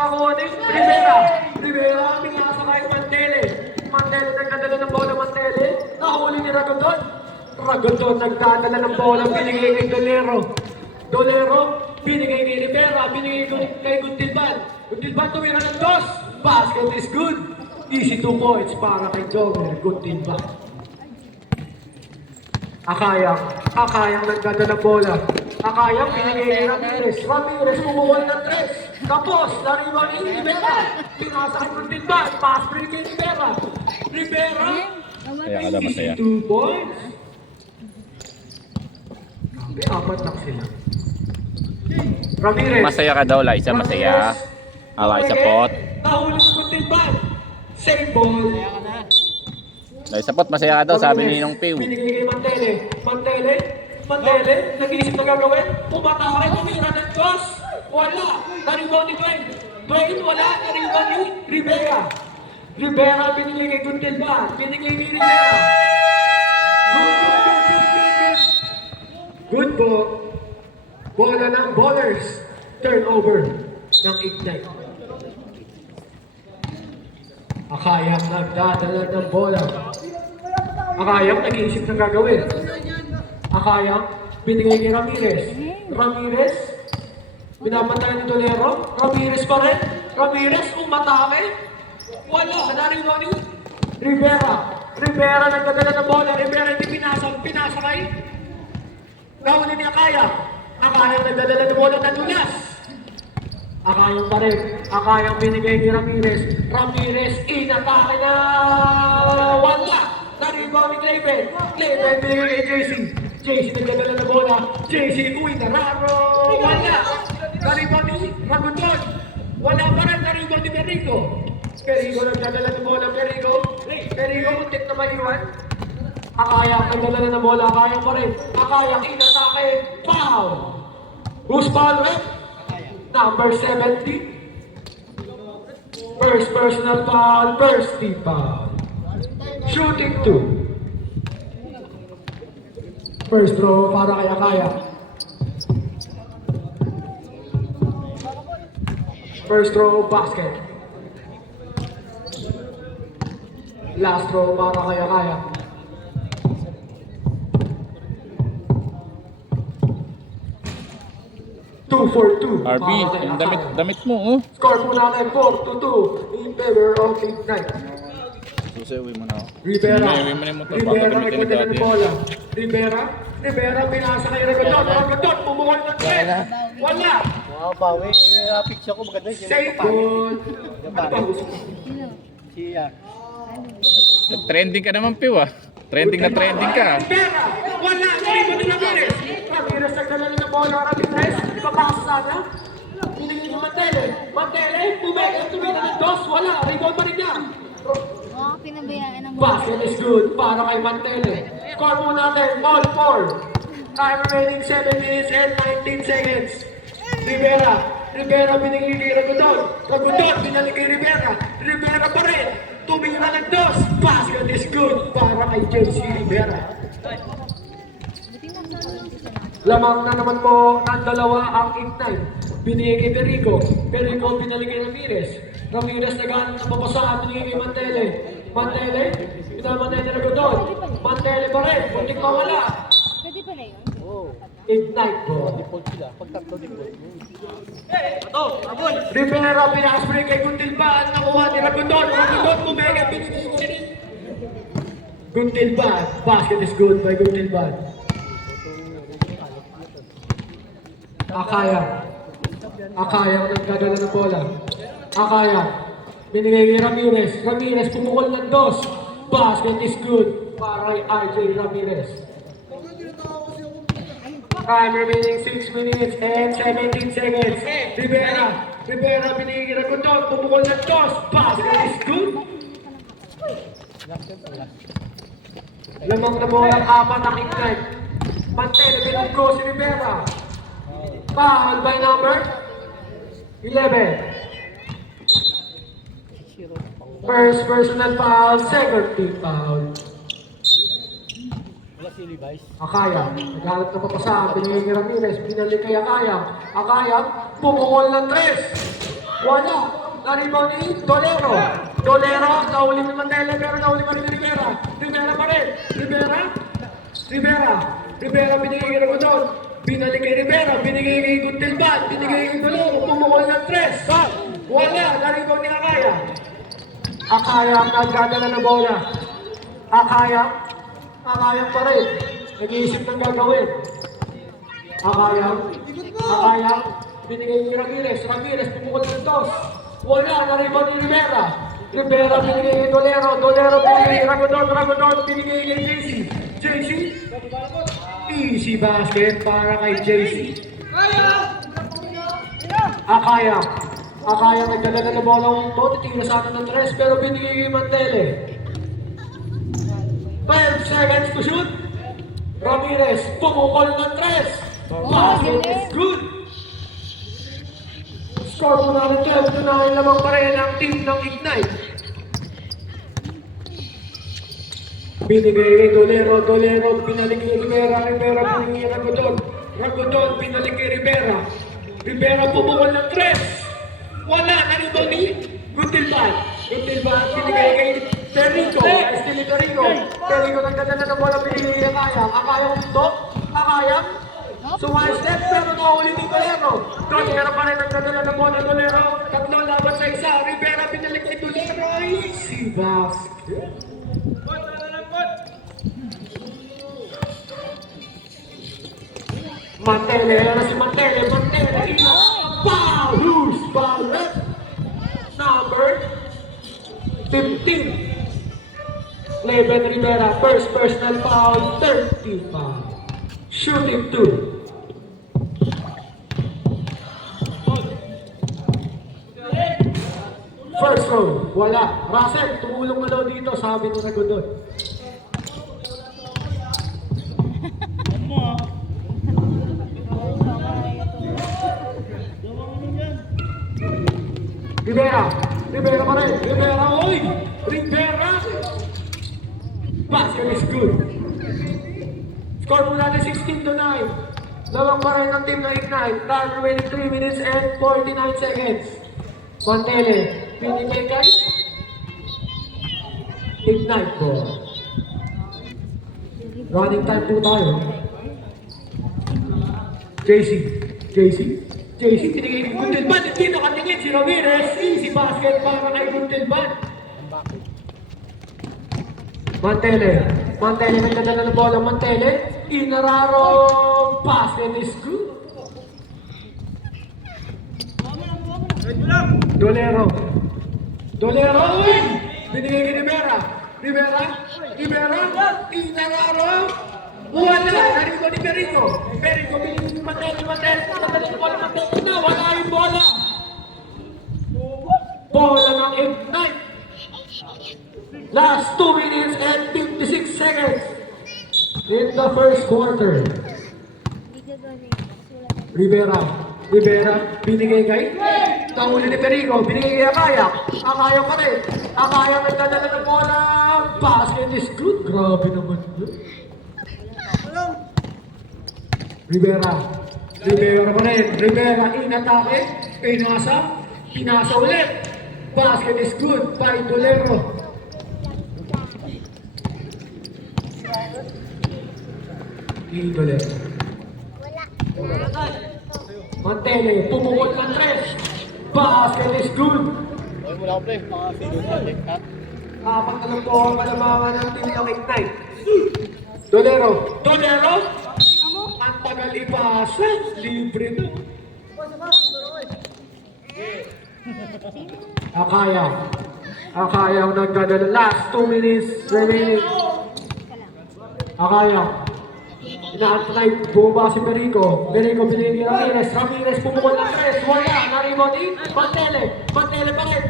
Nakakuha ni Rivera. Rivera, pinakasakay Mantele. Mantele nagdadala ng bola, Mantele. Nahuli ni Ragodon. Ragodon nagdadala ng bola, binigay kay Dolero. Dolero, binigay kay Rivera, binigay kay Guntilban. Guntilban tumira ng dos. Basket is good. Easy 2 points para kay Jomer Guntilban. Akayang nagdadala ng bola. Akayang binigay kay Ramirez. Ramirez pumukol ng 3. Tapos, nariwan ni Rivera. Pinasa kay Guntilban. Pass break kay Rivera. Rivera, Masaya. 2 points. May 4 lang sila. Ramirez. Masaya ka daw, Liza. Masaya. Liza Pot. Nahuli si Guntilban. Same ball. Liza Pot, masaya ka daw, sabi ni Ninong Piw. Binigay kay Mantele, nag-iisip na gagawin. Pumatake, tumira ng dos. Wala. Naribaw ni Dwayne. Dwayne, wala. Naribaw ni Rivera. Rivera, binigay kay Guntilban. Binigay kay Rivera. Good po. Bola ng Ballers. Turnover ng Ignite. Akayang nagdadala ng bola. Akayang nag-iisip ng gagawin. Akayang binigay kay Ramirez. Ramirez, pinapatay ni Dolero. Ramirez pa rin. Ramirez, umatake. Wala, nariwa ni Rivera. Rivera nagdadala ng bola. Rivera hindi pinasakay. Gawin ni Akayang. Akayang nagdadala ng bola na dulas. Akayang pa rin. Akayang binigay ni Ramirez. Ramirez, inatake na wala. Naribaw ni Clayben. Clayben binigay kay JC. JC nagdadala ng bola. JC, uy, nararo. Wala. Naribaw ni Ragodon. Wala pa rin. Naribaw ni Perico. Perico nagdadala ng bola. Perico, muntik na maiwan. Akayang nagdadala ng bola. Akayang pa rin. Akayang inatake. Foul. Who's foul, ref? Number 70. First personal foul, first team foul. Shooting 2. First throw para kay Akayang. First throw, basket. Last throw para kay Akayang. Two for two. RB, yung damit mo, oh. Score po natin 4-2 in favor of Ignite. Susuwi mo na, oh. Rivera. Uwi mo na yung motor, baka Rivera gamitin ni nagdadala Daddy. ng bola. Rivera, pinasa kay Ragodon. Ragodon, pumukol ng 3. Wala. Wow, bawi. Picture ko maganda. Safe ball. Ano ba gusto mo? Siya. Trending ka naman, Piw, ah. Trending na trending ka. Rivera, wala. Naribo ni Ramirez. Ramirez nagdala ng bola. Ramirez, ipapasa sana. Pinigil ni Mantele. Mantele, tumira ng dos. Wala. Rebound pa rin niya. Oo, pinabayaan ng Basket is good para kay Mantele. Score mo natin, all 4. Time remaining 7 minutes and 19 seconds. Rivera binigay kay Ragodon. Ragodon, binalik kay Rivera. Rivera pa rin. Tumira ng dos. Basket is good para kay JC Rivera. Lamang na naman po ng dalawa ang Ignite. Binigay kay Perico. Perico binalik kay Ramirez. Ramirez naghanap ng papasahan, binigay kay Mantele. Mantele, pinamantay na Ragodon. Mantele pa rin, muntik mawala. Pwede pala yun? Oo. Ignite po. Default sila. Pag tatlo default. Rivera, pinaka-spray kay Guntilban. Nakuha ni Ragodon. Ragodon, kumega, binigay ko rin. Guntilban. Basket is good by Guntilban. Akayang nagdadala ng bola. Akayang binigay kay Ramirez. Ramirez pumukol ng dos. Basket is good para kay RJ Ramirez. Time remaining 6 minutes and 17 seconds. Rivera binigay kay Ragodon. Pumukol ng dos. Basket is good. Lamang na bola ang 4 ang Ignite. Mantele, binigay si Rivera. Foul by number 11. First personal foul, second team foul. Wala si Levi's. Akayang, naghanap na papasa, binigay kay Ramirez, binalik kay Akayang. Akayang, pumukol ng 3. Wala. Na-rebound ni Dolero. Dolero, nahuli ni Mandela, pero nahuli pa rin ni Rivera. Rivera pa rin. Rivera, binigay kay Ragodon. Binalik kay Rivera, binigay kay Guntilban, binigay kay Dolero. Pumukol ng 3. Wala. Na-rebound ni Akaya. Akaya ang nagdadala ng bola. Akaya pa rin. Nag-iisip ng gagawin. Akaya, binigay ni Ramirez, pumukol ng 2. Wala, na-rebound ni Rivera, binigay kay Dolero, binigay kay Ragodon, binigay kay JC, easy basket para kay JC. Akaya nagdala na bola ng titira sa atin ng 3, pero binigay kay Mantele. 5 seconds to shoot. Ramirez, pumukol ng 3. Basket is good. Score mo na ng 12-9 lamang pa rin ang team ng Ignite. Binigay kay Dolero, pinalik kay Rivera, binigay kay Ragodon, pinalik kay Rivera pumukol ng 3. Wala, narito ni Guntilban, binigay kay Perico, nagdadala ng bola, binigay kay Akayang puntok, so one step, pero nakahuli ni Dolero pa rin nagdadala ng bola, tatlong laban sa isa, Rivera pinalik kay Dolero, easy basket. Mantele, foul, loose, ballot, number 15. Leven Rivera, first personal foul, 30 foul. Shooting 2. First row, wala. Russell, tumulong na daw dito, sabi ni Ragodon. Rivera pa rin. Rivera! Basket is good. Score mula na 16-9. Lawang pa rin ang team na Ignite. Time remaining 3 minutes and 49 seconds. Mantele, pinigay kay Ignite ball. Running time po tayo. JC, tinigay kay Guntilban. Hindi nakatingin si Ramirez. Easy basket para kay Guntilban. Mantele, nagdadala ng bola. Mantele, Inararo, basket is good. Dolero, binigay kay Rivera, Inararo, wala, narito ni Perico, binigay ni Mantele, nagdadala ng bola, Mantele na, wala yung bola. Bola ng Ignite. Last 2 minutes and 56 seconds in the first quarter. Rivera, binigay kay kahuli ni Perico, binigay kay Akaya pa rin. Akaya nagdadala ng bola. Basket is good. Grabe naman yun. Rivera pa rin. Rivera inatake. Pinasa ulit. Basket is good by Dolero. Dolero. Mantele, pumukot ng 3. Basket is good. Okay, mula ko play. Mga video sa cut. Apat na lang po ang kalamangan ng team ng Ignite. Dolero. Ang tagal ipasa. Libre na. Akaya ang nagdadala. Last 2 minutes remaining. Akaya. Inaantay, bumaba si Perico, binigay Ramirez, pumukol ng 3, wala, na-rebound ni Mantele pa rin,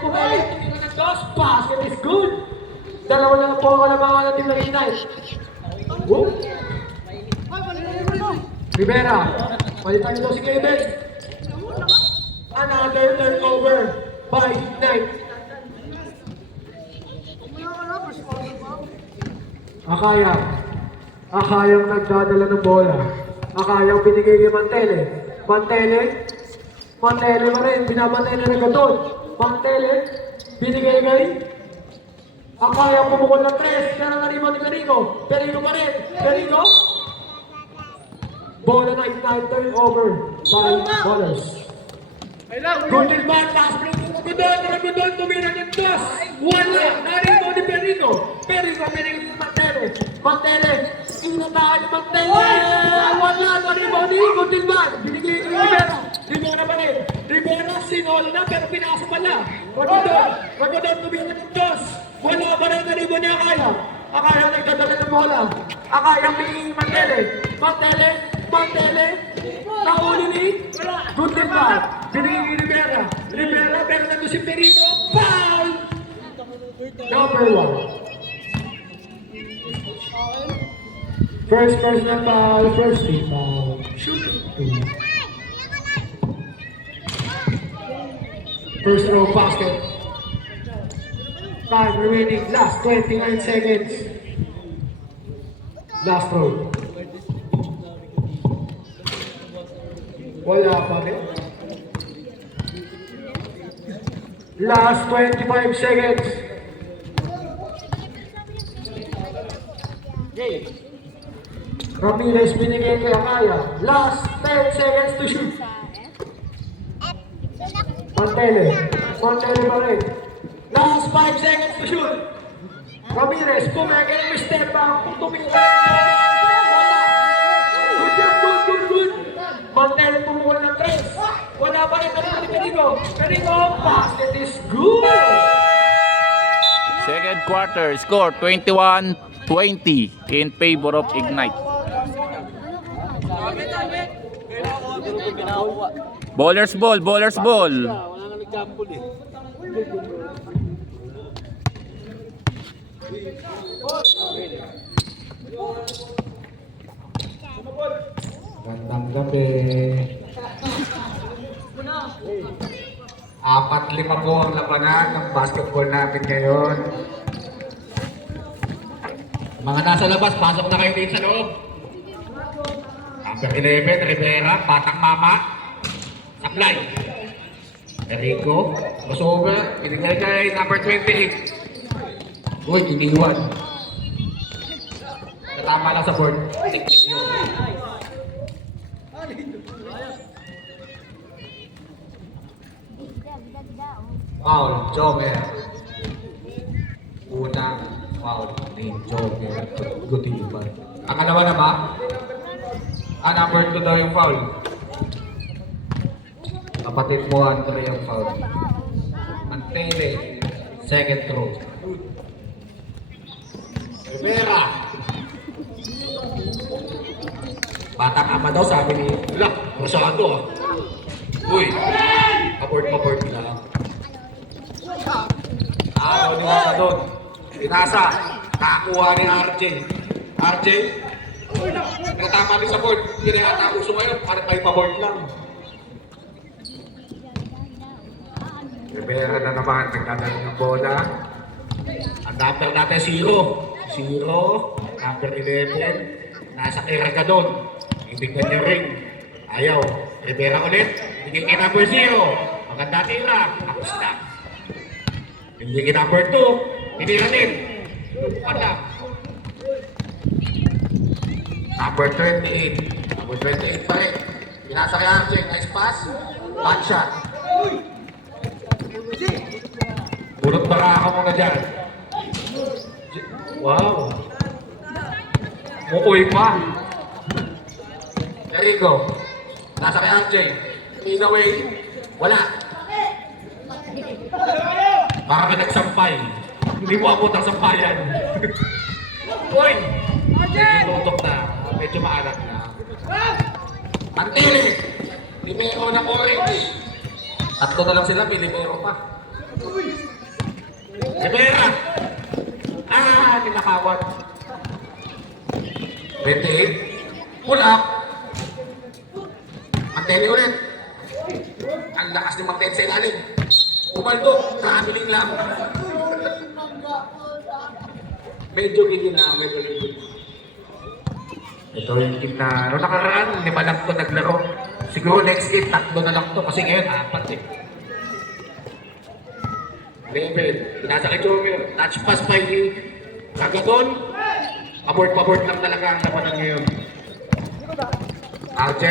pumalik, tingin ng 2, basket is good. Dalawa lang po ang kalamangan ng team ng Ignite. Rivera, palitan nito si Kevin. Another turnover by Ignite. Akayang nagdadala ng bola. Akayang binigay kay Mantele, Mantele pa rin, binabantay na Regadon. Mantele, binigay kay Akaya pumukol ng 3, pero na-rebound ni Perico. Perico pa rin, Perico. Bola na ignite, turnover by Ballers. Golden man, last break ng Regadon, tumira ng 2. Wala, na-rebound ni Perico. Perico, binigay ni Mantele. Mantele, inatahan ni Mantele. Wala, na-rebound ni Golden man. Binigay ni Rivera. Rivera pa rin. Rivera, sinol na, pero pinasa pala. Regadon, tumira ng 2. Wala pa rin na-rebound ni Akaya. Akaya nagdadala ng bola. Akaya binigay ni Mantele. Mantele, nahuli ni Golden man. Binigay ni Rivera. Rivera, pero nandun si Perico. Foul! Number 1. First personal foul, first team foul. Shooting 2. First row basket. Time remaining, last 29 seconds. Last row. Wala pa rin. Last 25 seconds. Ramirez binigay kay Akaya. Last 10 seconds to shoot. Mantele pa rin. Last 5 seconds to shoot. Ramirez, pumega ng step back. Tumira. Good job, good. Mantele pumukula ng 3. Wala pa rin kanina ni Perico. Basket is good. Second quarter, score 21-20 in favor of Ignite. Bowlers ball. Wala nga nag-jumble eh. Gandang gabi. 4-5 po ang labanan ng basketball natin ngayon. Mga nasa labas, pasok na kayo din sa loob. Number 11, Rivera, Batang Mama. Saklay. Perico, crossover, binigay kay number 28. Uy, iniwan. Natama lang sa board. Foul, Jomer. Unang foul ni Jomer. Gutiban. Ang kalawa na ba? Number 2 daw yung foul. Kapatid mo, Andre, yung foul. Mantele, second throw. Rivera. Batang ama daw, sabi ni... Wala, masyado ah. Uy, abort lang. Ni Mata doon. Pinasa. Nakakuha ni RJ. RJ, nagtama din sa board. Hindi na yata uso ngayon. Parang may pa-board lang. Rivera na naman. Nagdadala ng bola. Ang number natin, 0. Number 11. Nasa kay Regadon. Ibigyan niya ring. Ayaw. Rivera ulit. Ibigyan kay number 0. Maganda tira. Tapos na. Ibigyan kay number 2. Tinira din. Wala. Number 28. Number 28 pa rin. Pinasa kay RJ. Nice pass. Bad shot. Pulot baraka mo na dyan. Wow. Mukoy pa. Perico. Nasa kay RJ. Fade away. Wala. Baka ka nagsampay. Hindi mo abot ang sampayan. Uy! Tutok na. Medyo maanak na. Mantele! Limero na orange. Tatlo na lang sila, Limero pa. Rivera! Ninakawat. 28. Pull up. Mantele ulit. Ang lakas ni Mantele sa ilalim. Umaldo. Traveling lang. Medyo gigil na. Ito yung team na nakaraan. 5 lang ito naglaro. Siguro next game, 3 na lang to kasi ngayon, 4 eh. Level, pinasa kay Jomer, touch pass by Agaton. Abort lang talaga ang labanan ngayon. RJ,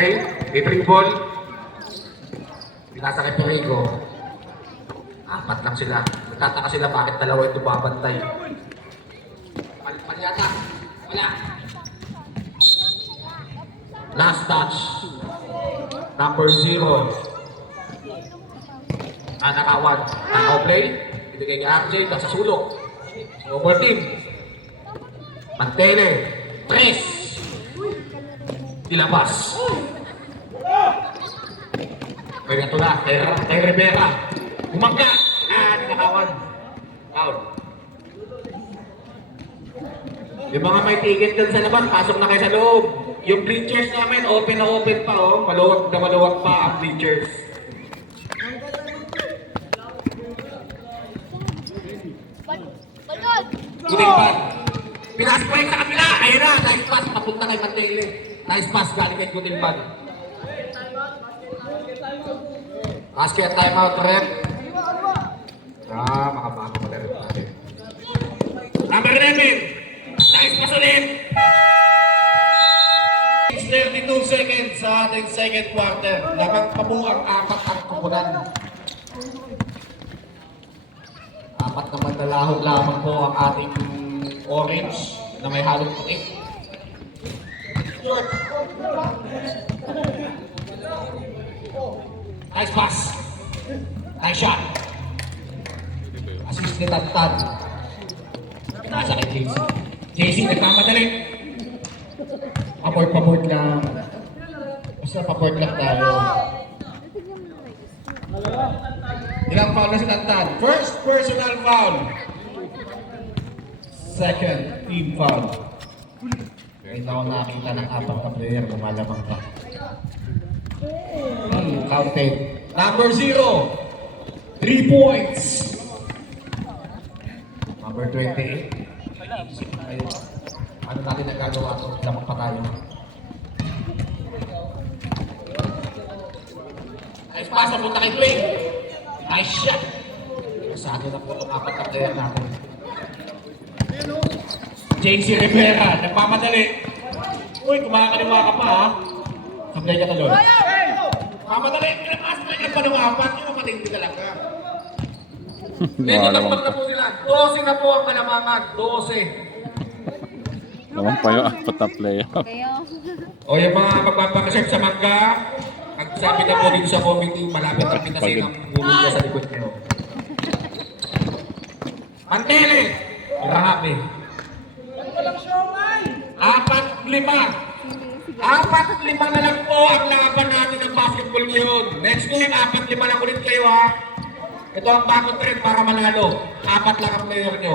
may ball. Pinasa kay Perigo. 4 lang sila. Nagtataka sila bakit dalawa ito babantay. Palit yata. Wala. Last touch. Number 0. Nakawan. Naka-play. Ibigay kay RJ. Sa sulok. Over team. Mantele. 3. Dilabas. Kaya ito na. Kay Rivera. Umangka. Nakawan. Out. Yung mga may ticket dun sa labas, pasok na kayo sa loob. Yung bleachers namin, open na open pa, oh. Maluwag na maluwag pa ang bleachers. Balot! Kuting pan. Pinasplay sa kabila. Ayun na, nice pass. Papunta kay Mantele. Nice pass galing kay Kuting pan. Basket timeout, rep. Makabago pala rin natin. Number 11. Nice pass ulit. 32 seconds sa ating second quarter. Lamang pa po ang 4 ang kupunan. 4 naman na lahog lamang po ang ating orange na may halong puti. Nice pass. Nice shot. Assist ni Tantan. Nasa kay JC. JC nagmamadali. Paport lang. Basta paport lang tayo. Ilang foul na si Tantan? First personal foul. Second team foul. Hindi ako nakakita ng 4 na player lumalamang pa. Counted. Number 0. 3 points. Number 28. Ano natin nagagawa ito? Lamang pa tayo. Nice pass, punta kay Clay. Nice shot. Masado na po itong 4 na player natin. JC Rivera, nagmamadali. Uy, kumakaliwa ka pa ha. Sablay ka talon. Mamadali, pinapas mo yung panuwapat. Yung matindi talaga. Medyo nagpag na po sila. 12 na po ang kalamangan. 12. Naman pa yung 4 na player. Kayo. O yung mga magpapakasip sa mangga, nagsabi na po dito sa committee, malapit ang pinasin ang bumulya sa likod nyo. Mantele! Grabe. 4-5. 4-5 na lang po ang laban natin ng basketball ngayon. Next game, 4-5 lang ulit kayo ha. Ito ang bagong trend para manalo. 4 lang ang player nyo.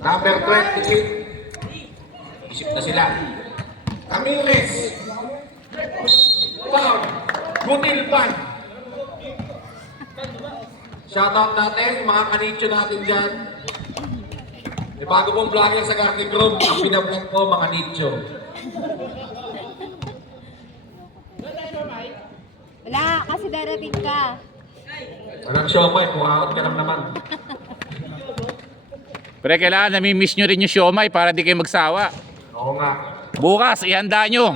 Number 28. Isip na sila. Ramirez. Foul. Gutilpan. Shoutout natin, mga kanitso natin dyan. May bago pong vlogger sa Garden Grove. Ang pinablog ko, mga nicho. Wala, kasi darating ka. Walang siomay, puhaot ka lang naman. Pero kailangan nami-miss nyo rin yung siomay para di kayo magsawa. Oo nga. Bukas, ihanda nyo.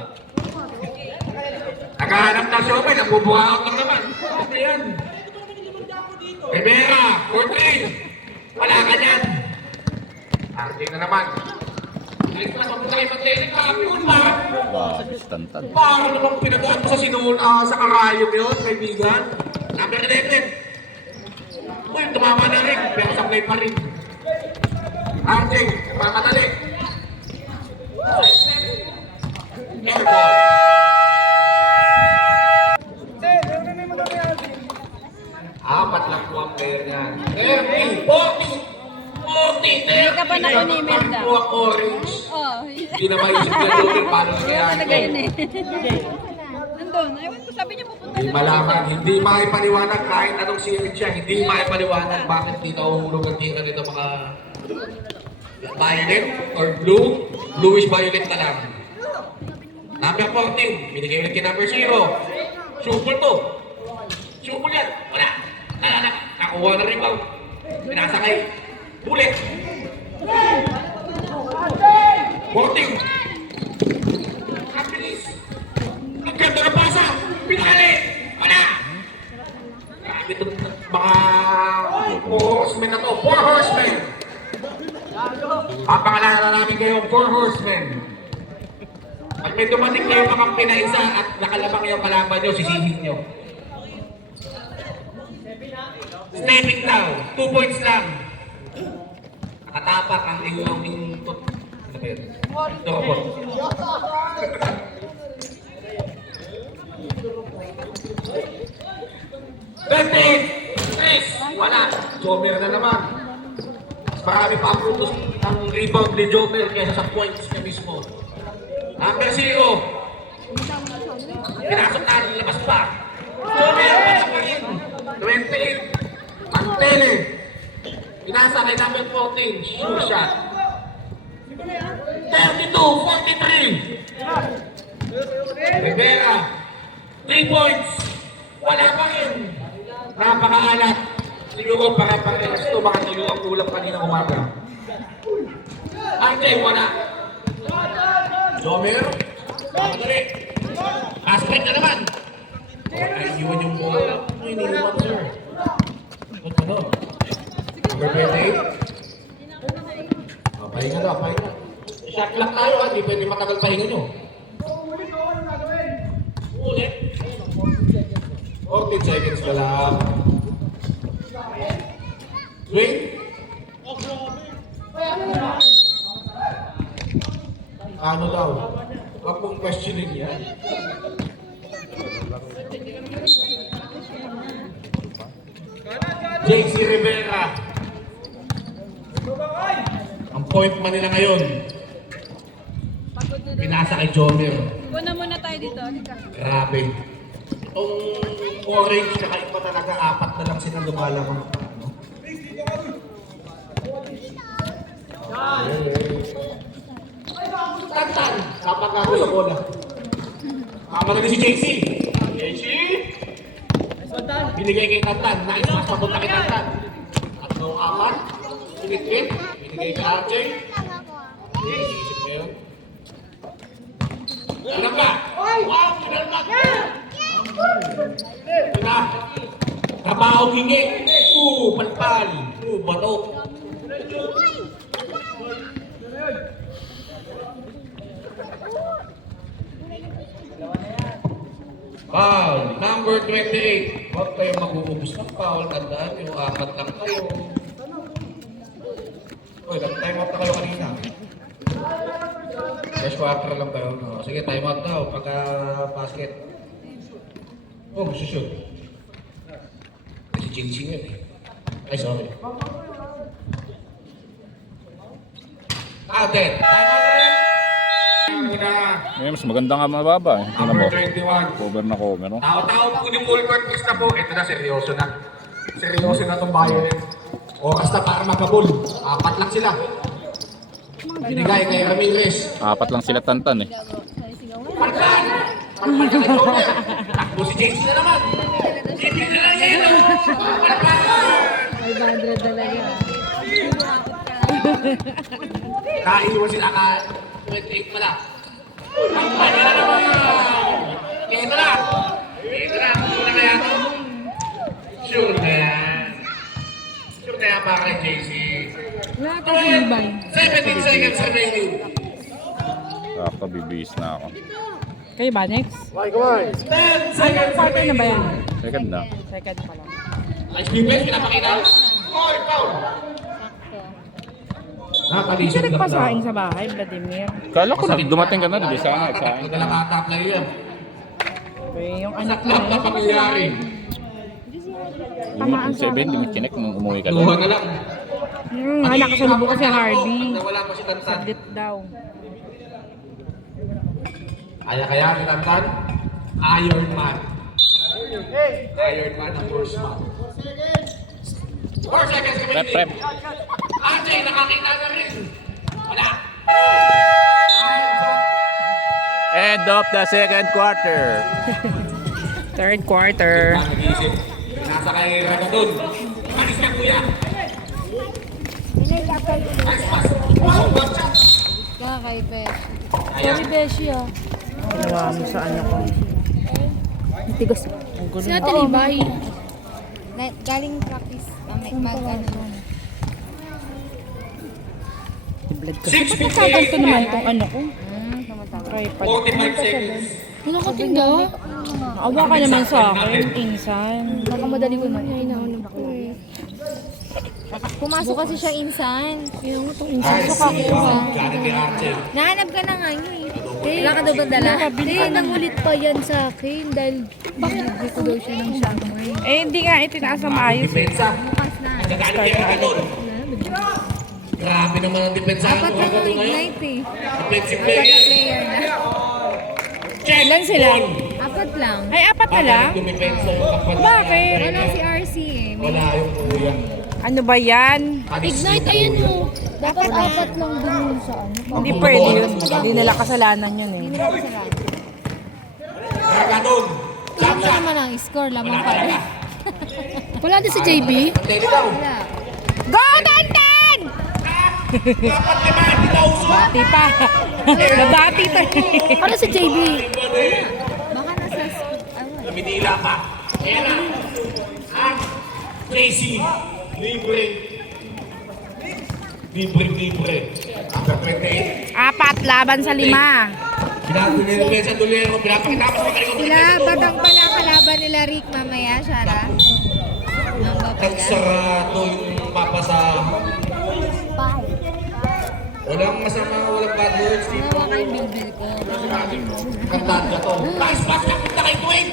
Nakahanap na siomay, nagbubuhaot lang naman. Ano yan? Rivera, Courtney. Wala ka dyan. RJ na naman. Galing pa naman tayo mag-training kahapon ba? Tantan. Para namang pinagdaan mo sa sa karayom yun, kaibigan. Number 11. Uy, tumama na rin, pero sablay pa rin. RJ, pamatali. Airball. Apat lang po ang player niya. 30, 40. 40, Hindi ka ba naka-email Apat po ang orange. Oh, Hindi na maisip na doon paano na kaya talaga yun ito. eh. Nandun, ewan ko sabi niya pupunta Hindi malaman, hindi maipaliwanag kahit anong series siya, hindi maipaliwanag bakit di nahuhulog ang tira nito mga violet or blue, bluish violet na lang. Number 14, binigay ulit kay number 0. Shuffle to. Shuffle yan. Wala. Nakuha na rebound. Pinasakay. Ulit. 14. Ang bilis. Ang ganda ng pasa. Pinakali. Wala. Grabe ito mga 4 horsemen na to. 4 horsemen. Papangalanan na namin kayo 4 horsemen. Pag may dumating kayo mga pinaisa at nakalabang yung kalaban nyo, sisihin nyo. Stepping down, 2 points lang. Nakatapak ang iyong input. Ano ba yun? Double. Chris! Wala. Jomer na naman. Mas marami pa ang putos ng rebound ni Jomer kaysa sa points niya mismo. Number 0. Pinasok na, labas pa. Jomer, palapain. 28. Pantele. Pinasa kay number 14. Sure shot. 32-43. Rivera. 3 points. Wala pa rin. Napakaalat. Siguro pare-parehas ito mga nilo ang kulang kanina umaga. Andre, wala. Jomer. Madali. Aspect na naman. Ay, iwan yung bola. Ay, iniwan, sir. Ano? Number 28. Pahinga daw, pahinga. Shot clock tayo ha, di pwede matagal pahinga nyo. Ulit. 14 seconds ka lang. Swing. Ano daw? Huwag mong questioning yan. JC Rivera. Ang point man nila ngayon. Pinasa kay Jomer. Kuna muna tayo dito. Grabe. Itong orange tsaka iba talaga, 4 na lang sila lumalamang. Tantan! Dapat nga ako sa bola. Kamali na si JC. JC! Binigay kay Tantan. Nais mas papunta kay Tantan. 3-4. Sinitrit. Binigay kay RJ. Isip mo yun. Alam ka! Wow! Kinalmak! Diba? Trabaho hingi. Palpal. Bato. Foul. Number 28. Huwag kayong mag-uubos ng foul. Tandaan nyo, 4 lang kayo. Uy, time out na kayo kanina. Just 4 lang kayo. No? Sige, time out daw pagka basket. Oh, shoot. Si Jinxi yun eh. Ay, sorry. Dead. Time out rin. Eh, mas maganda nga mababa. Tingnan mo. Number 21. Cover na cover, no? Tao-tao po yung full court press na po. Ito na, seryoso na. Seryoso na itong bayan. Oras na para magkabul. 4 lang sila. Binigay kay Ramirez. 4 lang sila Tantan eh. Palkan! Palkan ka kay Jomer. Takbo si JC na naman. JC na lang yan. Palkan! 500 talaga. Kaiwan sila ka 28 pala. Palkan na naman. Ito na. Ito na. Sure na kaya ito? Sure na yan. Sure na yan para kay JC. 17 seconds remaining. Ako, bibihis na ako. Kayo ba next? 10 seconds Quarter na ba yan? Second na. Second pa lang. Nice defense, pinapakita. Foul, foul. Hindi ka nagpasaing sa bahay, Vladimir. Kala ko na, dumating ka na, di sana. Tatlo na lang ata player yan. Eh, yung anak Saklat na pangyayari. Tamaan sa 7, di mo chinek nung umuwi ka Luha doon. na lang. anak ko sa lubo kasi Harvey. Nawala pa si Tantan. Saglit daw. Kaya si Tantan? Iron Man. Iron Man ang first man. 4 seconds Prep, prep. RJ, nakakita na rin. Wala. end of the second quarter. Third quarter. Nag-iisip. Nasa kay Ragadon. Alis na kuya. Kay Besh. Sorry, Beshi ah. Ginawa mo sa ano ko. Tigas. Si Ate Libay. Galing practice. Mag-ano. Blood ko. Ba't nagkaganto naman itong ano ko? Tripod. 45 seconds. Wala ka tinda. Awa ka naman sa akin, insan. Baka madali ko na. Ay, naunod ko eh. Pumasok kasi siya insan. Kaya nga itong insan ko kakuha. Galing kay Archie. Nahanap ka na nga yun eh. Eh, Wala ka daw ba dala? Eh, nangulit pa yan sa akin dahil binibigay ko daw siya ng shamoy. Eh, hindi nga itinaas na maayos. Depensa. Bukas na. Nagagaling kay Ragadon. Grabe naman ang depensa ng Apat lang ang Ragadon ngayon. ignite eh. Offensive Apat na player. player na. Check. Ilan sila? Ball. Apat lang. Ay, apat pala? Dumipensa yung kapatid. Bakit? Wala si RC eh. Wala yung kuya. Ano ba yan? Ignite, ayun o. Dapat apat lang dun sa ano. Hindi pwede yun. Hindi nila kasalanan yun eh. Hindi na kasalanan. Ragadon. Alam mo naman ang score. Lamang pa rin. Wala din si JB. Panteli daw. Wala. Go, Tantan! Dapat lima. Pinauso. Bati pa. Nabati pa eh. Ano si JB? Baka nasa... Ano? Namidila pa. Ayan na. Ah, Tracy. Libre. Libre. After 28. Apat laban sa 5. Pinatuloy sa Dulero. Pinapakita mo sa mga Sila, batang pala kalaban nila Rick mamaya, Shara. Ang ba pala? Nagsarado yung papasa. Walang masama, walang bad words dito. Nawa kayong bilbil ko. Kantaan ka to. Nice pass na punta kay Dwayne.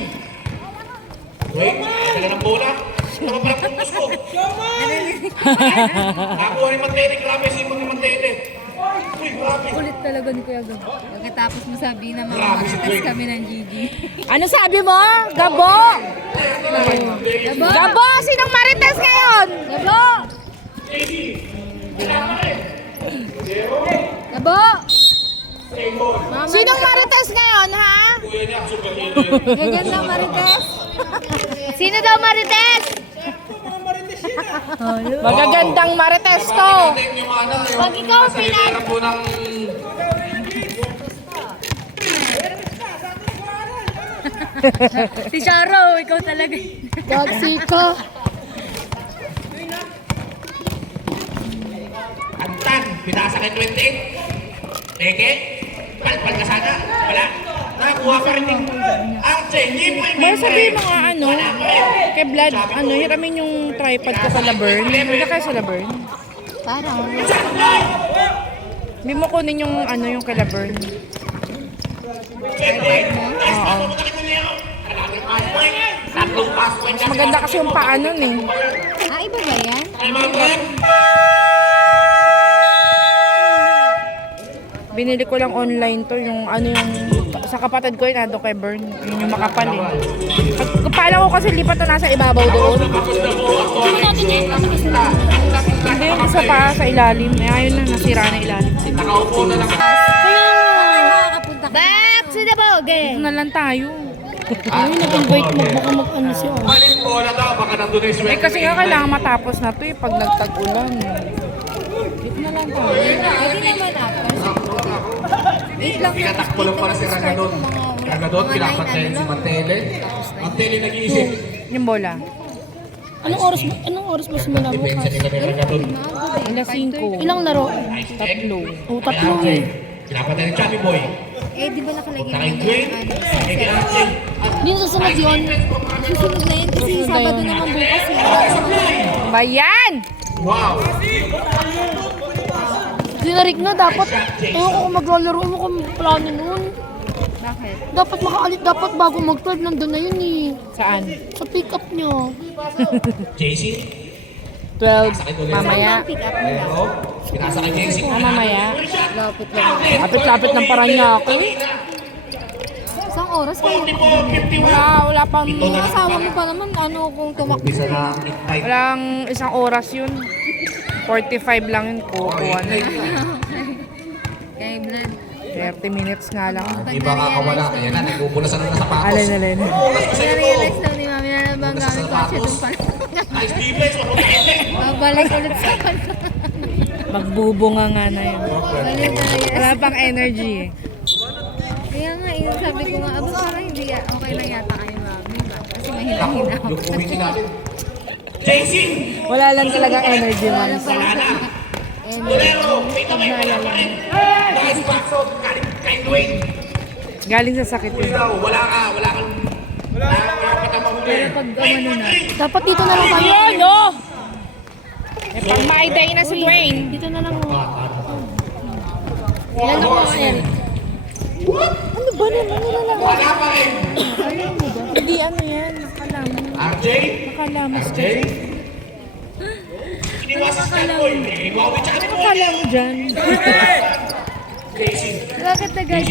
Dwayne, tala ng bola. Tama pa ng pungkos ko. Nakuha ni Mantele. Grabe si Mantele. Uy, grabe. Kulit talaga ni Kuya Gabo. Pagkatapos mo sabihin na Grabe si mamamakitas Dwayne. kami ng Gigi. Ano sabi mo? Gabo! Gabo! Gabo! Sinong marites ngayon? Gabo! Gabo! Sinong marites ngayon, ha? Gaganda Marites! Sino daw Marites? Magagandang marites to. Pag ikaw pinag... po ng... Si Charo, ikaw talaga. Gagsi ka. Antan, pinasa kay 28. Teke, palpal ka sana. Wala. Nakakuha pa rin yung... Arce, libre. May sabihin mga ano, kay Vlad, ano, hiramin yung tripod ko sa Laverne. Hindi kayo sa Laverne. Parang... Hindi mo kunin yung ano, yung kay Laverne. Oo. Tatlong pass. Mas maganda kasi yung paa nun eh. Ah, iba ba yan? Binili ko lang online to, yung ano yung sa kapatid ko yun, kay Bern. Yun yung makapal eh. Pagkapala ko kasi lipat na nasa ibabaw doon. Hindi yung isa pa sa ilalim. Eh, ayun na, nasira na ilalim. Nakaupo na lang. Nakakapunta ka. Back to the bogey. Dito na lang tayo. Ay, nag-invite mo. Baka mag-ano siya. Palit bola daw, baka nandun yung swerte. Eh kasi nga kailangan matapos na to eh, pag nagtag-ulan. Dito na lang tayo. Pwede naman after. Wait lang. Pinatakbo lang para si Ragadon. Ragadon, pinapantayin si Mantele. Mantele nag-iisip. Yung bola. Anong oras mo simula Depensa bukas? nila ni Ragadon. Ila 5. Ilang laro? Tatlo. O, tatlo eh. Pinapantayin ni Chubby Boy. Eh, di ba nakalagay Punta kay na Dwayne. Kay kay Arce. Hindi na susunod yun. Susunod na yun kasi Sabado naman bukas eh. Bayan! Wow! Dinarik na dapat. Ewan ko kung maglalaro mo kung plano nun. Bakit? Dapat makaalit. Dapat bago mag-12 nandun na yun eh. Saan? Sa pick-up nyo. JC. 12. Mamaya. Pick up nila. Pero, pinasa kay JC. Mamaya. Lapit lang. Lapit-lapit ng Paranaque. Isang oras kayo. 54, 51. Wala pang... Yung asawa mo pa naman, ano kung tumakbo. Umpisa na ang midnight. Walang isang oras yun. 45 lang yun. Kukuha na. Kay Vlad. 30 minutes nga lang. Iba kakawala. Ayan na, nagbubunasan na ng sapatos. Alin. Na-realize daw ni Mami na bang gamit ko siya itong pala. Nice defense, Babalik ulit sa kanya. Magbubunga nga na yun. Balik na yan. Wala pang energy eh. Kaya nga, yun sabi ko nga, aba parang hindi okay lang yata kayo Mami. Kasi mahina-hina ako. Yung kumiti natin. JC! Wala lang talagang energy man. Nice back shot, galing kay Dwayne. Galing sa sakit yun. Wala kang Pag ano na. Dapat dito na lang kami. Yun, no! Eh, pang maiday na si Dwayne. Dito na lang. Ilan ako, Eric? Ano ba naman? Ano na lang? Wala pa rin. Hindi ano yan. Nakalamas. RJ? Nakalamas RJ? ka. Iniwasan ka po eh. Iwawi tsaka ni Nakala mo dyan. Casey. Bakit agad?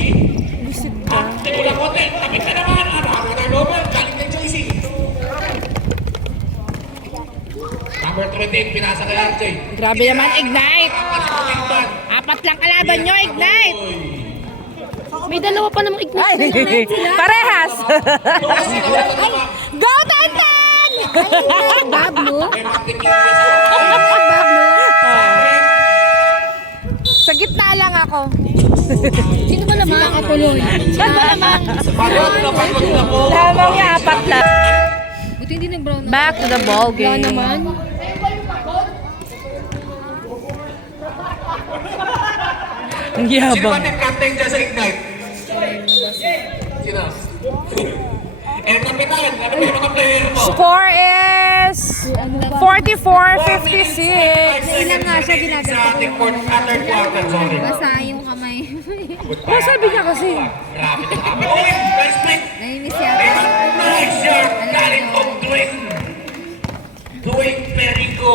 Busog ka. Tikulang konti. Tapit ka naman. Ano? Ako na Robert. Galing kay JC. Number 28. Pinasa kay RJ. Grabe naman, Ignite. Apat lang kalaban nyo, Ignite. May dalawa pa namang ignite. Parehas. Go, Tantan! Bablo? Sa gitna lang ako. Sino ba naman? Nakatuloy. Sino ba naman? Lamang niya, apat lang. Buti hindi nag-brown na. Back to the ball Wala game. naman. Ang Sino yabang. ba team captain dyan sa Ignite? Sino? Kapitan. Ano ba yung mga player mo? Score is 44-56. Ilan nga siya ginagawa Sa ating third quarter, sorry. Basa yung kamay. Oh, sabi niya kasi. Grabe na kami. Oh, nice play. Nainis yata. Nice shot. Galing po Dwayne. Dwayne Perico.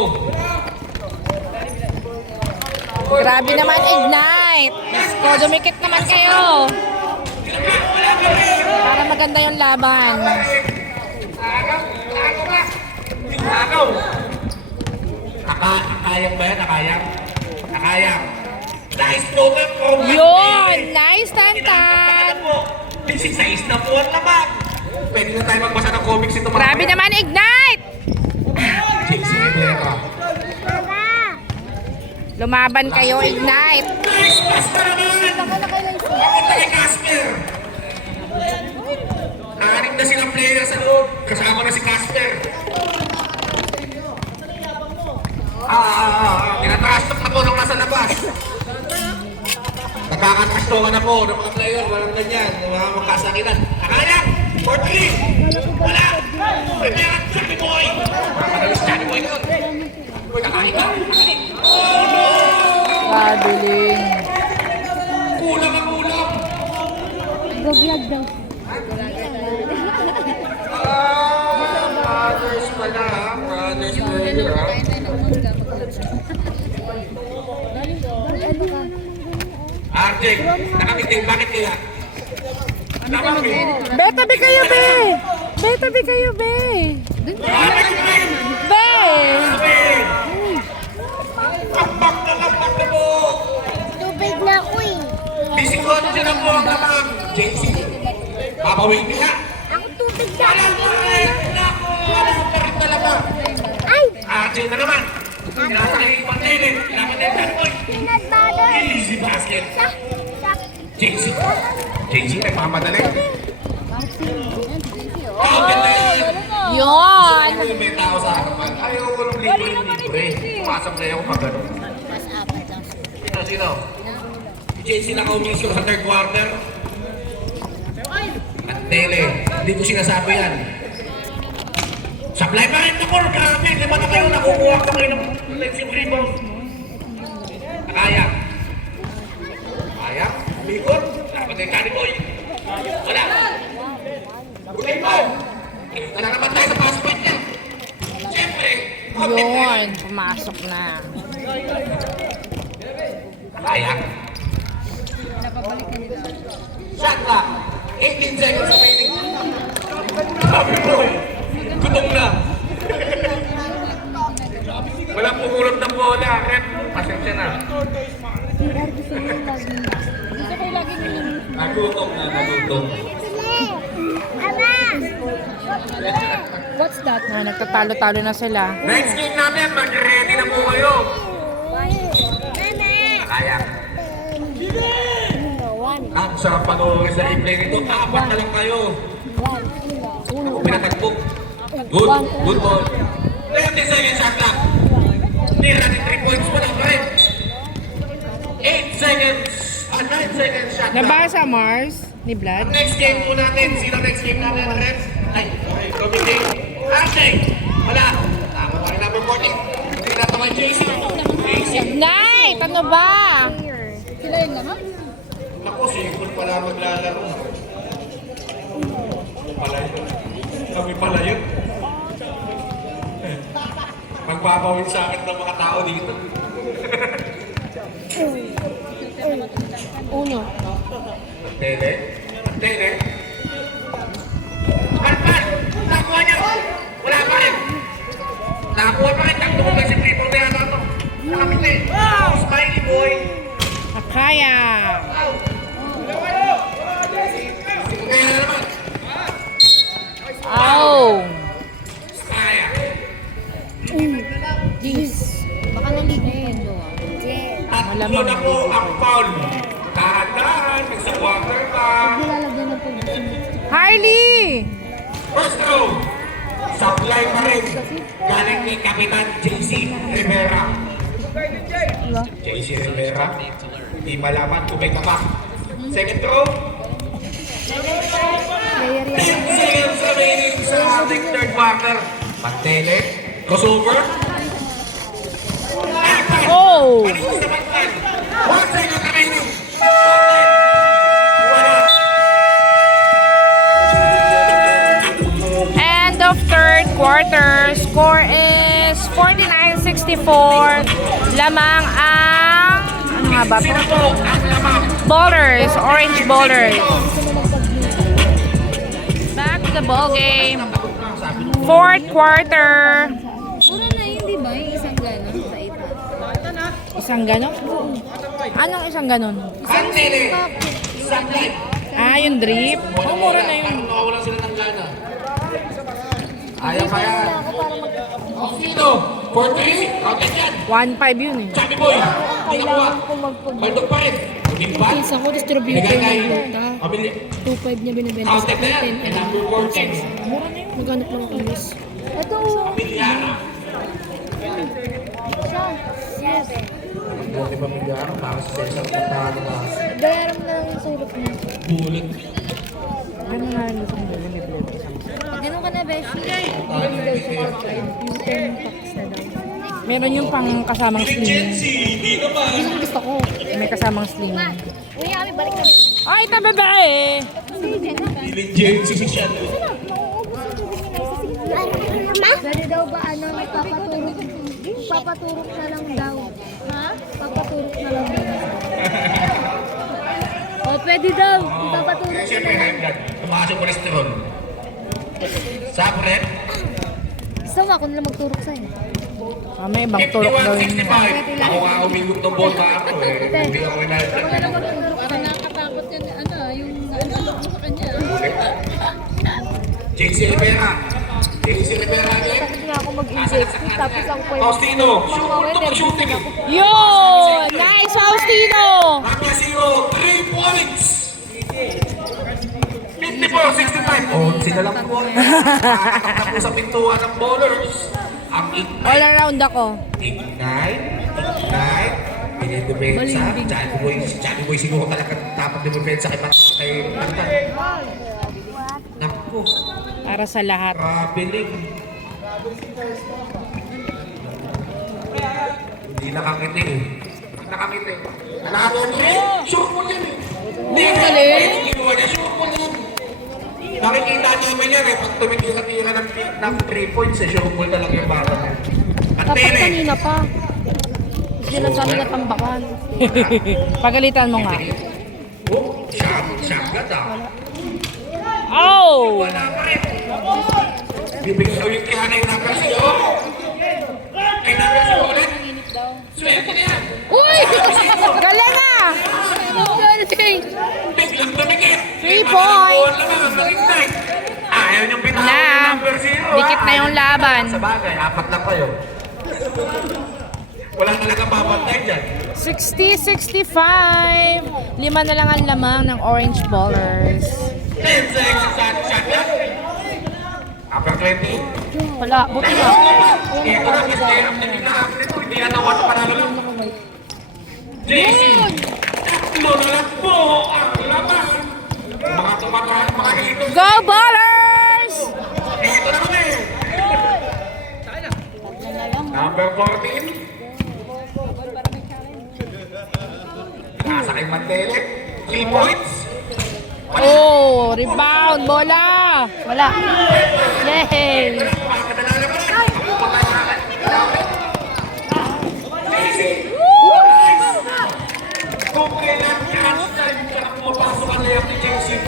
Grabe naman, Ignite. Ko, dumikit naman kayo. Para maganda yung laban. Agaw. Nakayang ba yan? Nakayang? Nakayang. Nice floater from Yun! Nice, Tantan! 16 na po ang laban. Pwede na tayo magbasa ng comics ito. Grabe naman, Ignite! Lumaban kayo, Ignite. Nice pass na naman. Papunta kay Casper. Naanim na silang player sa loob. Kasama na si Casper. Tinatrastok na po nung nasa labas. Nagkakatrastokan na po ng mga player. Walang ganyan. Yung mga magkasakitan. Nakaya! 4-3! Wala! May meron Johnny Boy! Madalis Johnny Boy doon. Uy, kakain ka! Gaduling. Kulang ang ulam! Go-vlog daw. Brothers pala ha. Brothers player ha. RJ, nakamiting. Bakit kaya? Nakamiting. Be, tabi kayo, Be! Be, tabi kayo, Be! Be! Lambak na po! Tubig na ako eh. Bisikot siya na po ang lamang. JC, papawin niya. Ang tubig na Wala pa rin! Naku! Wala pa rin talaga. Ay! RJ na naman. Nasa kay Pantelin. Kailangan din ng point. Peanut butter. Easy basket. Sa. JC. JC, nagmamadali. Oh, ganda yun. Yun! May tao sa harapan. Ayaw ko nung libre. Pumasok na ako pag gano'n. Sino? Si JC naka-umisyo sa third quarter. At Tele, hindi ko sinasabi yan. Supply pa rin na po. Grabe, lima na kayo nakukuha ko kayo ng defensive rebound. Nakaya. Nakaya. Bikot. Dapat yung Johnny Boy. Wala. Gulay mo. Wala naman tayo sa passport niya. Siyempre. Yun! Pumasok na. Nakaya. Shot clock. 18 seconds remaining. Sabi mo eh. Gutom na. Walang pumulot ng bola. Pasensya na. PR gusto mo lagi. Gusto ko lagi Nagutom na, nagutom. What's that? Nagtatalo-talo na sila. Next game natin, mag-ready na po kayo. Kaya. Ang sarap panoorin sa replay nito. Apat na lang kayo. Pinatagbog. Good ball. 30 seconds shot lang. Tira ni 3 points mo na pa rin. 8 seconds. 9 seconds shot lang. Nabasa, Mars? Ni Vlad? Next game po natin. Sino next game natin? Reps? Ay, committee. Ashley. Wala. Tama pa rin number 14. Hindi na ito kay JC. JC. Night! Ano ba? Sila yun naman? Ako, sikul pala maglalaro. Pala yun. Kami pala yun. Magbabawin sa akin ng mga tao dito. Uno. Tene. Tene. Palpal! Nakuha niya! Wala pa rin! Nakuha pa rin! Takto ko ba si Triple na yata ito? Nakapit eh! Smiley boy! Kaya! Kaya na naman! Ow! Kaya! Baka nalimutan mo. Tatlo na po ang foul! Dahan-dahan! Nagsa-water ka! Nilalagyan ng pag Harley! First row! Supply pa rin! Galing ni Kapitan JC Rivera. JC Rivera, hindi malaman kung may kapak. Second row, 10 seconds remaining sa ating third quarter. Pantele, crossover. Oh! Panis sa pagkan. 1 second remaining. Wala. End of third quarter. Score is 49-64. Lamang ang... Ano nga ba? Sino po ang lamang? Ballers. Orange Ballers. Back to the ball game. Fourth quarter. Mura na yun, di ba? Yung isang gano'n sa ita. Isang ganon? Anong isang ganon? Pantele, supply. Ah, yung drip? Oh, mura na yun. Parang nawawalan sila ng gana. Ayaw pa yan. Sino? 4-3. Rocket yan. 1.5 yun eh. Chubby boy. Hindi nakuha. Baldog pa rin. Limpan. Isa ko, distributor Bigay niya kay binibenta. Pabili. 2.5 niya binibenta sa Counted na yan. 10. And number 14. Naghanap lang ako miss. Ito. Pamilyara. Yes. Buti pamilyara. Para sa Cesar. Puntahan na. Bayaran mo na lang yung surok niya. Bulit. Ganun nga yung gusto mo. Pag ganun ka na, Beshi. Hindi daw siya 5. Yung 10 packs na daw. Meron yung pang kasamang sling. Yun ang gusto ko. May kasamang sling. Uy, kami balik kami. Ay, tababae! Sige na. Piling James si Michelle. Pwede daw ba ano, papaturok na lang daw. Ha? Papaturok na lang daw. O, pwede daw. Papaturok na Siyempre, lang. high blood. Tumakas yung cholesterol. Sapret. Gusto mo ako nila magturok sa'yo. Ah, may ibang turok daw yun. 51-65. Ako nga umigot ng bola ako eh. Hindi ako inalita. Nakakatakot yan, ano, yung ano sa kanya. JC Rivera. JC Rivera again. Takot nga ako mag-inject. Tapos ako pa yung... Faustino. Shoot to shooting. Yun! Nice, Faustino! Mapia 0. 3 points. 54-65. Oh, sila lang po. Nakakapag po sa pintuan ng bowlers. Ang All around ako. Ignite. Pinidepensa. Johnny Boy siguro talagang dapat depensa kay Pantan. Naku. Para sa lahat. Traveling. Hindi nakangiti eh. Hindi nakangiti. Nalaman niya eh. Sure mo yan eh. Hindi galing. Ginawa niya, sure mo yan. Nakikita naman yan eh. Pag tumigil sa tira ng 3 points eh. Sure mo talaga yung bata mo. At Dapat Tere. kanina pa. Sila sa nila tambakan. Pagalitan mo nga. Oh, shot ah. Oh! Wala pa rin. Bibigyan ko yung kaya na yung number 0. Kay number 0 ulit. Swerte na yan. Uy! Galing ah! Biglang tumigil. sa bagay, apat lang kayo. Wala talagang babantay dyan. 60-65. 5 na lang ang lamang ng Orange Ballers. 10 seconds at shot yan. Number 20. Wala, buti na. Ito na, mister. Hindi na nawan ang panalo lang. JC. Tatlo na lang po ang laban. Mga tumatahan, mga hito. Go Ballers! Ito na kami. Number 14. Nasa kay Mantelek. 3 points. Oh, rebound, bola. Wala. Yay! Kung kailan catch time ka na pumapasok ang layap ni JC.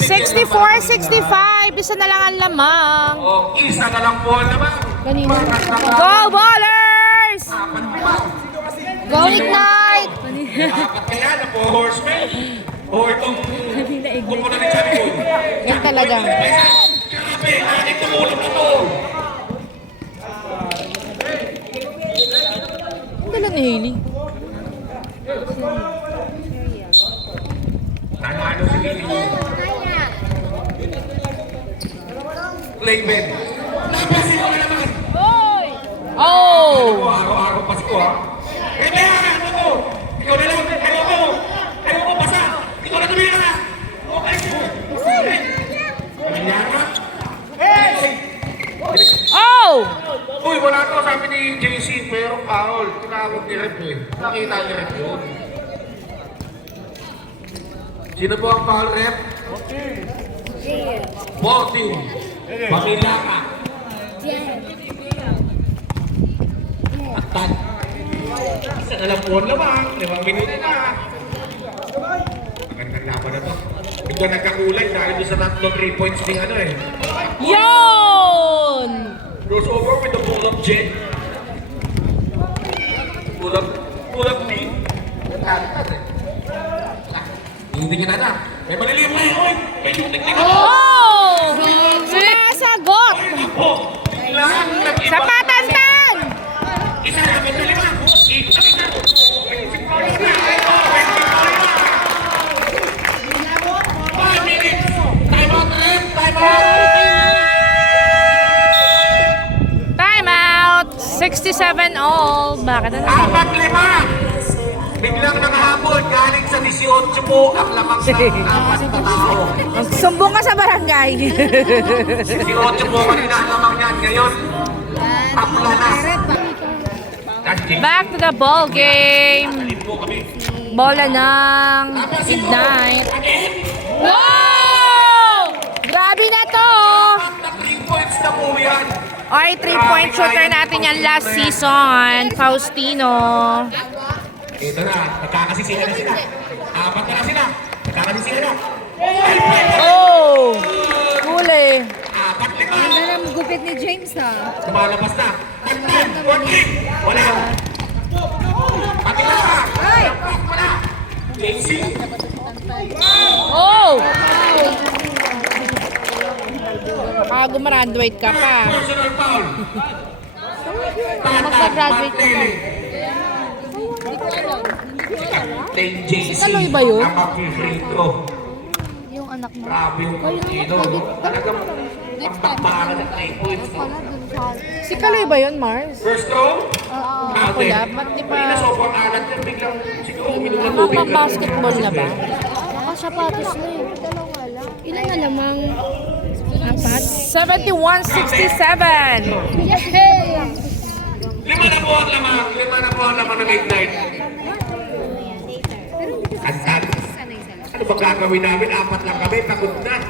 64-65. Isa na lang ang lamang. O, isa na lang po naman. Go Ballers! Go Ignite! Apat kaya na po, horseman. O itong kupo na ni Chami Boy. Yan talaga. Grabe, aking tumulong ito. Ang dala ni Hailey. Nanalo si Lili. Layben. Napasin ko na naman. Oh! Araw-araw Pasko ha. Eh, kaya ano ko? Ikaw na lang. Ayaw ko basa. Ikaw na tumira na. Okay. Nangyara? Oh! Uy, wala to. Sabi ni JC, pero foul. Tinawag ni Rep eh. Nakita ni Rep yun. Sino po ang foul, Rep? 14. Pamilya ka. Atan. Isa na lang po ang lamang. 5 minuto na. Magandang laban na to. Bigla nagkakulay dahil doon sa tatlong 3 points ni ano eh. Yon! Goes over with the pull-up jet. Pull-up D. Natalitan eh. Hindi niya na. May maliliw na yun. May yutik na yun. Oh! Sumasagot! Ako. Kailangan nag-iba. Sa patantan! Isa na, may lima. Isa na. Five minutes. Time out, Rem. Time out. Time out! 67 all. Bakit na naman? 4-5. Biglang nakahabol. Galing sa 18 po ang lamang sa 4 na tao. Sumbong ka sa barangay. 18 po kanina ang lamang yan. Ngayon, tapla na. Back to the ball game. Bola ng Ignite. Wow! Grabe na to! 3 points na po yan. Ay, 3-point shooter natin yan last season. Faustino. Ito na, nagkakasisihan na sila. 4 na sila. Nagkakasisihan na. Oh! Huli. 4-5. Ganda ng gupit ni James ha. Lumalabas na. Tagtan, 14. Wala. Patila ka. Wala. JC. Oh! Baka gumraduate ka pa. Personal foul. Magka-graduate ka na. Captain JC. Kaloy ba yun? Ang mag-free throw. Yung anak mo. Grabe yung Faustino. Talagang pambakbakan ng 3 points. Pala dun sa... Si Kaloy ba yun, Mars? First throw. Wala, ba't di pa... Hindi na sobrang alat yan. Biglang siguro uminom ng tubig. Mapa-basketball na ba? Nakasapatos na eh. Ilan na lamang? Apat? 71-67. Yay! 5 na po ang lamang. 5 na po ang lamang ng Ignite. Antan. Ano ba gagawin namin? 4 lang kami. Pagod na.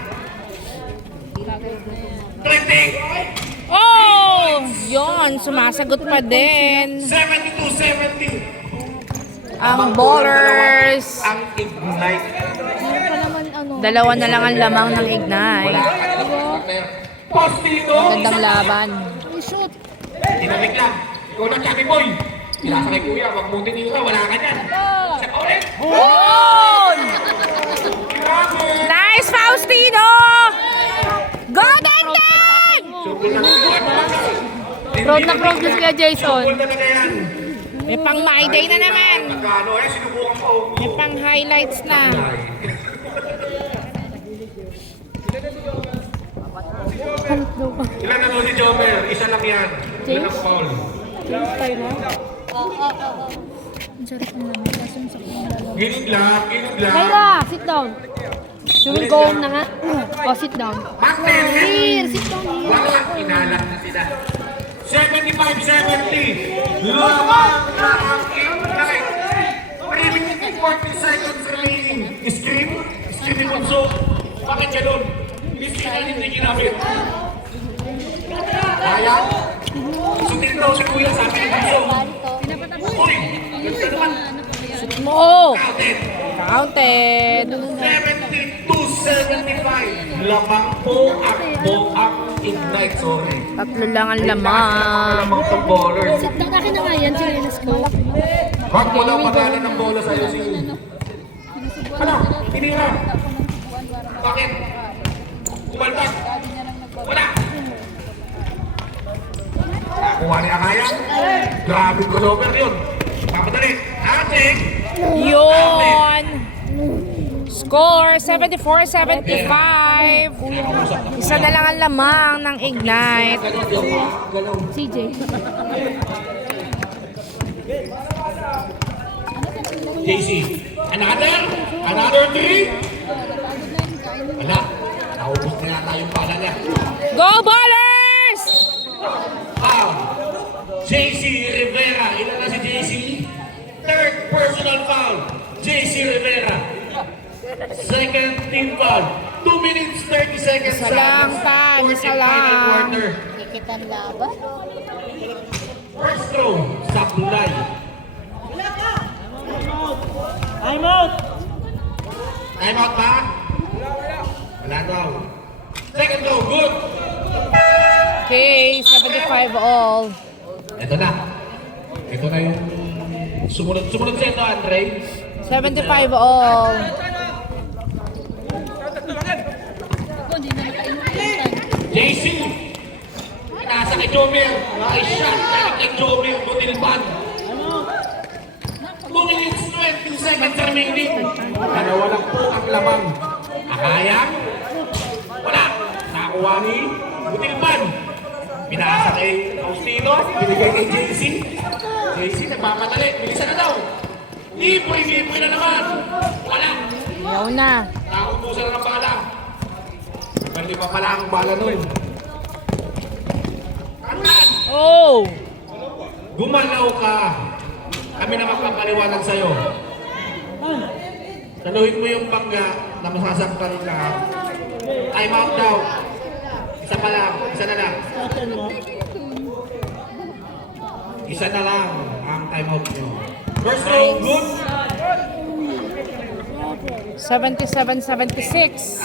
20. Oh! Yon, sumasagot pa din. 72-70. Ang Ballers. Ang Ignite. Meron pa naman ano. Dalawa na lang ang lamang ng Ignite. Postino. Gandang laban. I-shoot. Tinamig lang. Ikaw na, Chami Boy. Pinasa kay Kuya. Huwag mo tinira. Wala ka dyan. Sa ulit. Yun! Nice, Faustino! Go, Dandan! Subo na. Proud na proud na si Kuya Jason. Goal talaga yan. May pang my day na naman. Magkano eh, sinubukan ko. May pang highlights na. Ilan na si Jomer? Isa lang yan. Ilan ang foul? Ang sarap ng lamig. Kaso yung sakit ng lalaki. Ginig lang, ginig lang. Kyra, sit down. You will go home na nga. Oh, sit down. Martin! Here, sit down here. Wala, inalat na sila. 75-70. Lamang na ang ignite. Remaining 40 seconds remaining. Scream? Scream ni Bunso. Bakit ganun? Scream na hindi ginamit. Kaya? Sutin daw si Kuya, sabi ni Bunso. Uy! Ganda naman. Mo! Counted. Counted. 72-75. Lamang po ang ignite. Sorry. Tatlo lang ang Mga lamang. lamang tong ballers. Sit down. Akin na nga yan. Chilenas ko. Wag mo lang pagkalan ng bola sa'yo si... Ano? Tinira. Bakit? Kumaltak. Wala. Nakuha ni Akaya. Grabe ko over yun. Papadali. Ating. Yun! Score, 74-75. Isa na lang ang lamang ng Ignite. CJ. JC. Another 3. Wala. Naubos na yata yung pala niya. Go Ballers! JC Rivera. Ilan na si JC? Third personal foul. JC Rivera. Second team foul. 2 minutes 30 seconds. Isa lang, Tan. Isa lang. Kikitan laban. First throw. Sablay. Time out ba? Wala daw. Second throw. Good. Okay, 75 all. Ito na. Ito na yung sumunod sa ito, Andre. 75 all. JC. Nasa kay Jomer. Nice shot. Kay Jomer. Butilban. 2 minutes 20 seconds remaining. Dalawa lang po ang lamang. Akaya. Wala. Nakuha ni Butilban. Binasa kay Faustino. Binigay kay JC. JC nagpapadali. Bilisan na daw. Libre na naman. Wala. Yaw na. Nakupusan na ng bala. Bali pa pala ang bala nun. Andan! Oh! Gumalaw ka. Kami na magpapaliwanag sa'yo. Saluhin mo yung bangga na masasaktan ka. Time out daw. Isa pa lang. Isa na lang. Isa na lang ang time out nyo. First row, good. 77-76.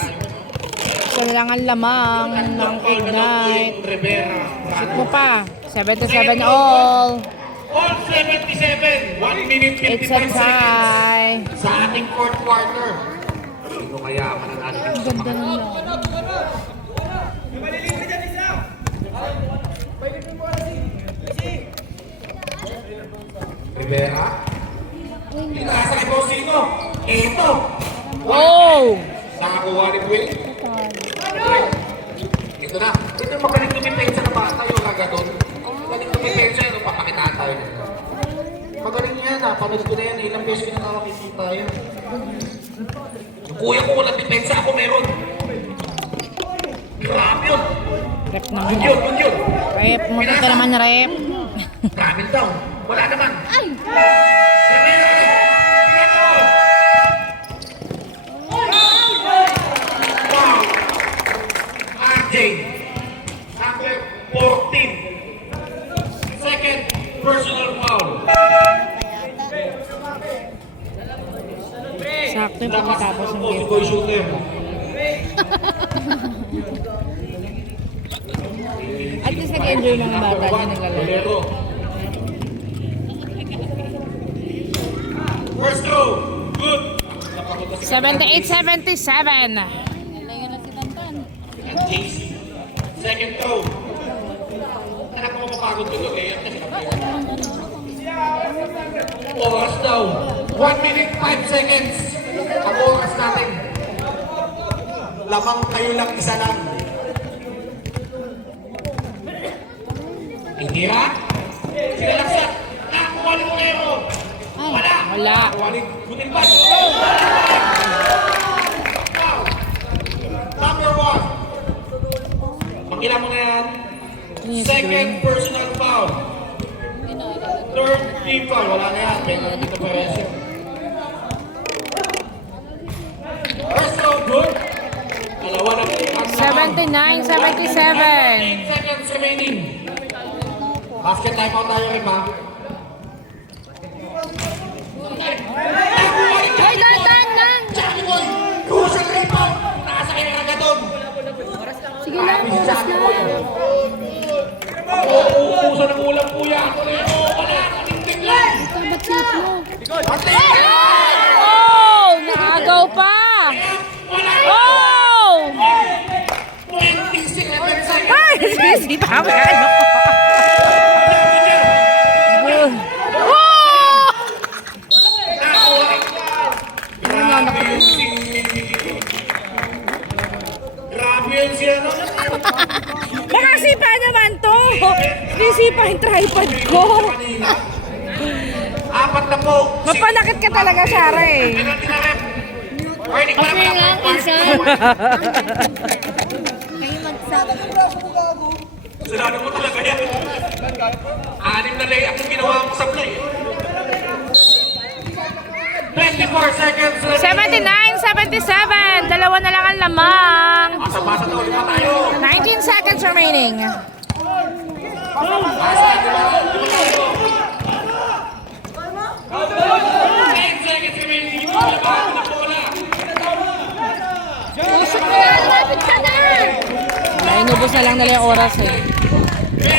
Isa na lang ang lamang ng Ignite. Rivera. Shoot mo pa. 77 all. All 77. 1 minute 55 It's a seconds. tie. Sa ating fourth quarter. Sino kaya mananalo? Ganda ng laban. Rivera. Pinasa kay Bosino. Ito. Oh! Nakakuha ni Will. Ito na. Ito yung magaling tumiteng sa bata yung agadon. Magaling tumiteng siya. Papakitaan tayo nito. Magaling yan ha. Panood ko na yan. Ilang beses ko na nakakikita yan. Yung kuya ko walang depensa. Ako meron. Grabe yun. Rep Yun naman. yun. Yun yun. Rep mo ka naman, rep. Grabe daw. Wala naman. Ay! RJ, number 14. Second personal foul. Sakto yung pagkatapos ng game. Boy shooter. At least nag-enjoy mga bata na naglalaro. Bolero. First throw. Good. 78-77. And JC. Second throw. Anak mo mapapagod ko doon eh. Oras daw. 1 minute 5 seconds. Ang oras natin. Lamang kayo lang, isa lang. Hindi ha? Sinalaksak. Nakuha ni Moreno. Wala. Wala. Nakuha ni Butilban. Number 1. Pakila mo na yan. Second personal foul. Third team foul. Wala na yan. May mga dito Perez. First round good. Dalawa na po. 79, 77. 8 seconds remaining. Basket time out tayo rin ba? Ay, dandan lang! Sabi ko, kusang rebound. Nakasakay na agad doon. Sige lang, oras lang. Uuso ng ulam po yan. Wala, kaninting lang. Ba't silip mo? Oh! Naagaw pa! Oh! 20 seconds. Ay! Sisi pa ba? Ano? Oh! Grabe yun siya, no? Nakasipa naman to! Nisipa yung tripod ko! Apat na po. Mapanakit ka talaga, Sarah eh. Penalty na rep. Pwede pa Okay lang, insan. Kayo magsabi. Sarado mo talaga yan. 6 na layup yung ginawa mo sa play. 24 seconds. 79, 77. Dalawa na lang ang lamang. Basa-basa na ulit pa tayo. 19 seconds remaining. 10 seconds remaining. Labahan na po na. Usok na yan, lapit ka na! Ay, inubos na lang nila yung oras eh. Wala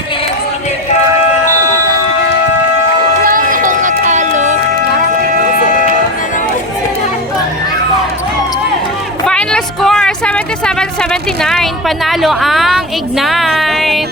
akong natalo. Final score, 77-79. Panalo ang Ignite.